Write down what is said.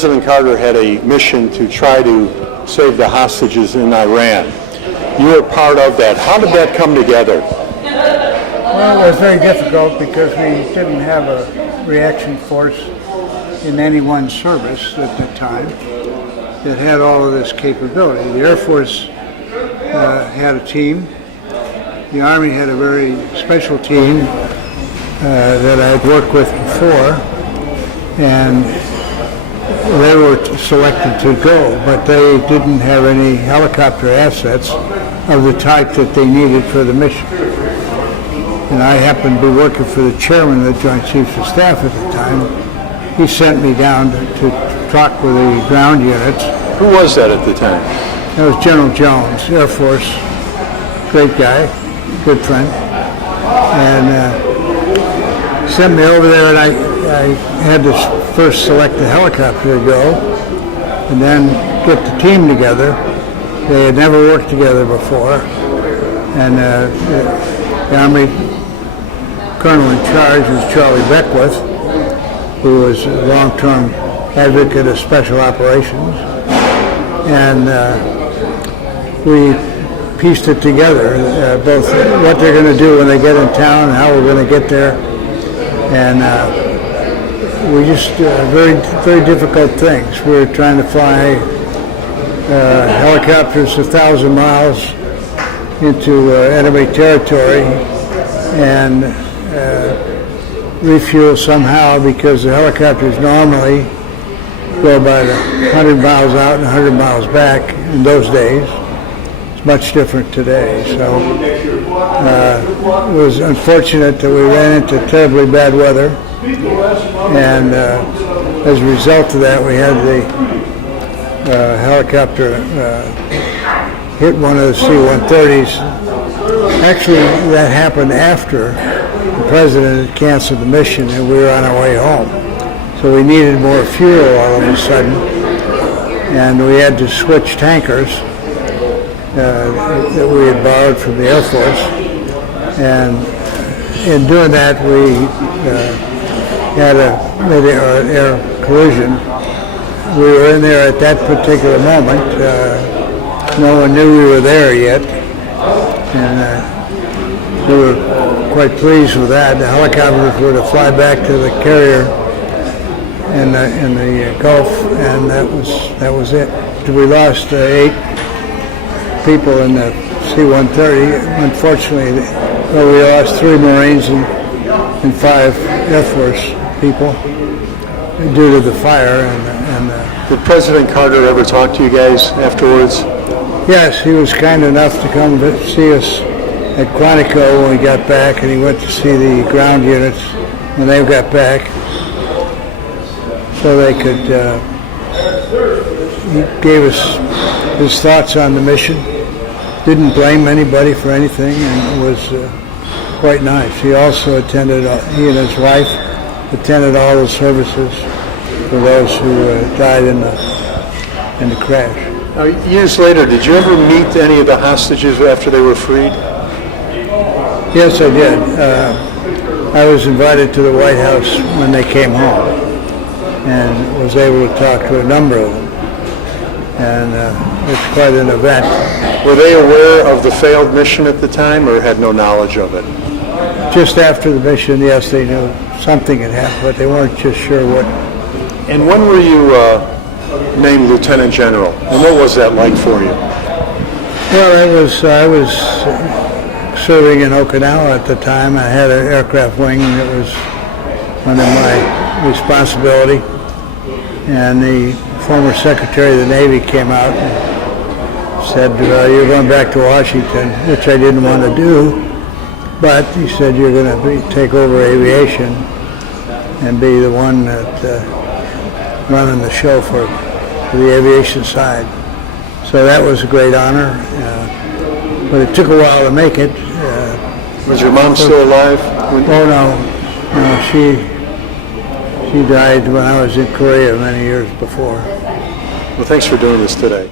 President Carter had a mission to try to save the hostages in Iran. You were part of that. How did that come together? Well, it was very difficult because we didn't have a reaction force in any one service at the time that had all of this capability. The Air Force had a team. The Army had a very special team that I'd worked with before, and they were selected to go, but they didn't have any helicopter assets of the type that they needed for the mission. And I happened to be working for the chairman of the Joint Chiefs of Staff at the time. He sent me down to talk with the ground units. Who was that at the time? That was General Jones, Air Force, great guy, good friend. And sent me over there, and I had to first select the helicopter to go, and then get the team together. They had never worked together before, and the Army colonel in charge was Charlie Beckwith, who was a long-term advocate of special operations, and we pieced it together, both what they're going to do when they get in town and how we're going to get there. And we just very, very difficult things. We were trying to fly helicopters 1,000 miles into enemy territory and refuel somehow, because the helicopters normally go about 100 miles out and 100 miles back in those days. It's much different today. So it was unfortunate that we ran into terribly bad weather, and as a result of that, we had the helicopter hit one of the C-130s. Actually, that happened after the president had canceled the mission and we were on our way home. So we needed more fuel all of a sudden, and we had to switch tankers that we had borrowed from the Air Force. And in doing that, we had made an air collision. We were in there at that particular moment. No one knew we were there yet, and we were quite pleased with that. The helicopters were to fly back to the carrier in the Gulf, and that was it. We lost 8 people in the C-130. Unfortunately, we lost 3 Marines and 5 Air Force people due to the fire. Did President Carter ever talk to you guys afterwards? Yes, he was kind enough to come see us at Quantico when we got back, and he went to see the ground units when they got back, so they could. He gave us his thoughts on the mission. Didn't blame anybody for anything, and it was quite nice. He also attended. He and his wife attended all the services for those who died in the crash. Now, years later, did you ever meet any of the hostages after they were freed? Yes, I did. I was invited to the White House when they came home, and was able to talk to a number of them. And it's quite an event. Were they aware of the failed mission at the time, or had no knowledge of it? Just after the mission, yes, they knew something had happened, but they weren't just sure what. And when were you named Lieutenant General, and what was that like for you? Well, I was serving in Okinawa at the time. I had an aircraft wing that was under my responsibility, and the former Secretary of the Navy came out and said, "You're going back to Washington," which I didn't want to do, but he said, "You're going to take over aviation and be the one that running the show for the aviation side." So that was a great honor, but it took a while to make it. Was your mom still alive? Oh no, she died when I was in Korea many years before. Well, thanks for doing this today.